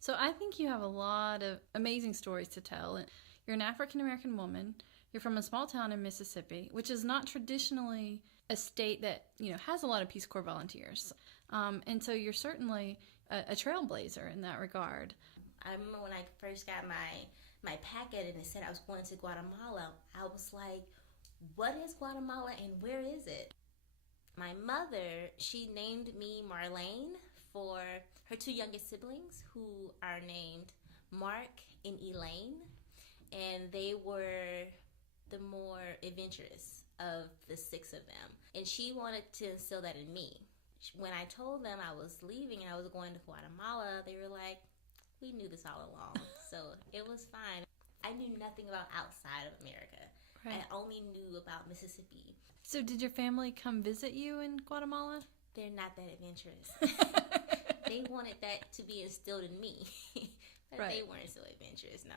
So I think you have a lot of amazing stories to tell. You're an African American woman. You're from a small town in Mississippi, which is not traditionally a state that has a lot of Peace Corps volunteers, and so you're certainly a trailblazer in that regard. I remember when I first got my packet and it said I was going to Guatemala. I was like, "What is Guatemala and where is it?" My mother, she named me Marlaine for her two youngest siblings, who are named Mark and Elaine, and they were the more adventurous of the six of them. And she wanted to instill that in me. When I told them I was leaving and I was going to Guatemala, they were like, "We knew this all along." So it was fine. I knew nothing about outside of America. Right. I only knew about Mississippi. So did your family come visit you in Guatemala? They're not that adventurous. They wanted that to be instilled in me. But right. They weren't so adventurous, no.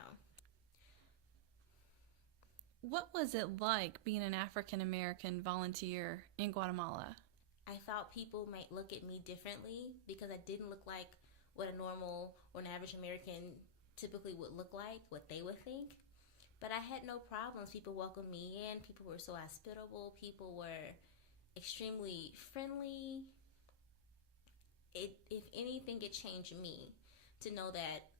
What was it like being an African American volunteer in Guatemala? I thought people might look at me differently because I didn't look like what a normal or an average American typically would look like, what they would think. But I had no problems. People welcomed me in. People were so hospitable. People were extremely friendly. If anything, it changed me to know that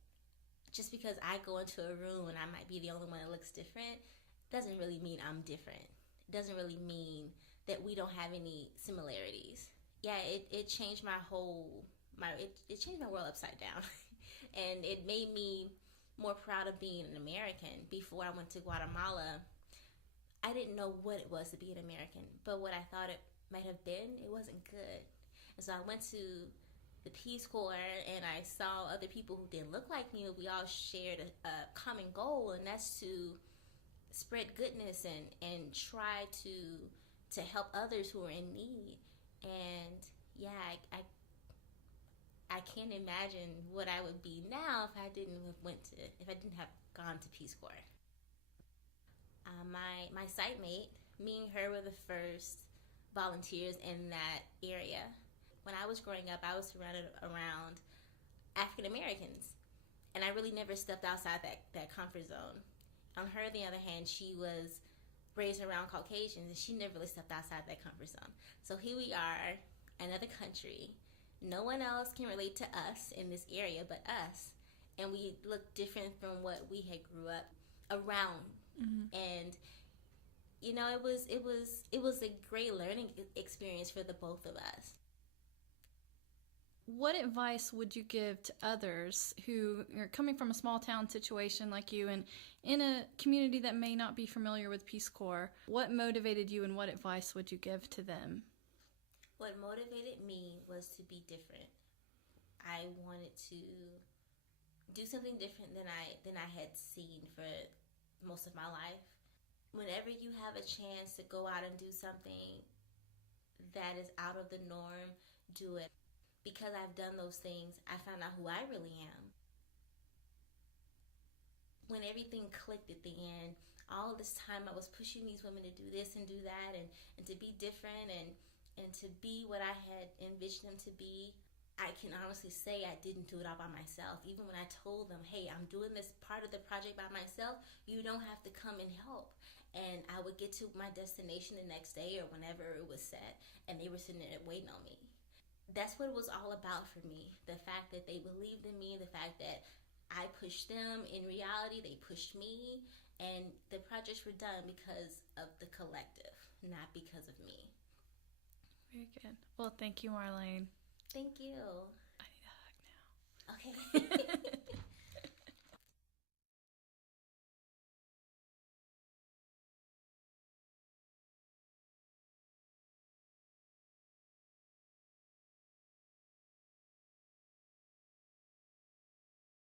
just because I go into a room and I might be the only one that looks different, doesn't really mean I'm different. It doesn't really mean that we don't have any similarities. Yeah, it changed my whole, it changed my world upside down. And it made me more proud of being an American. Before I went to Guatemala, I didn't know what it was to be an American, but what I thought it might have been, it wasn't good. And so I went to the Peace Corps and I saw other people who didn't look like me. We all shared a common goal, and that's to spread goodness and try to help others who are in need. And yeah, I can't imagine what I would be now if I didn't have gone to Peace Corps. My site mate, me and her were the first volunteers in that area. When I was growing up, I was surrounded around African Americans, and I really never stepped outside that comfort zone. On her, on the other hand, she was raised around Caucasians, and she never really stepped outside that comfort zone. So here we are, another country. No one else can relate to us in this area but us, and we look different from what we had grew up around. Mm-hmm. And it was a great learning experience for the both of us. What advice would you give to others who are coming from a small town situation like you and in a community that may not be familiar with Peace Corps? What motivated you and what advice would you give to them? What motivated me was to be different. I wanted to do something different than I had seen for most of my life. Whenever you have a chance to go out and do something that is out of the norm, do it. Because I've done those things, I found out who I really am. When everything clicked at the end, all this time I was pushing these women to do this and do that and to be different and to be what I had envisioned them to be. I can honestly say I didn't do it all by myself. Even when I told them, hey, I'm doing this part of the project by myself, you don't have to come and help. And I would get to my destination the next day or whenever it was set, and they were sitting there waiting on me. That's what it was all about for me. The fact that they believed in me, the fact that I pushed them. In reality, they pushed me. And the projects were done because of the collective, not because of me. Very good. Well, thank you, Marlaine. Thank you. I need a hug now. Okay.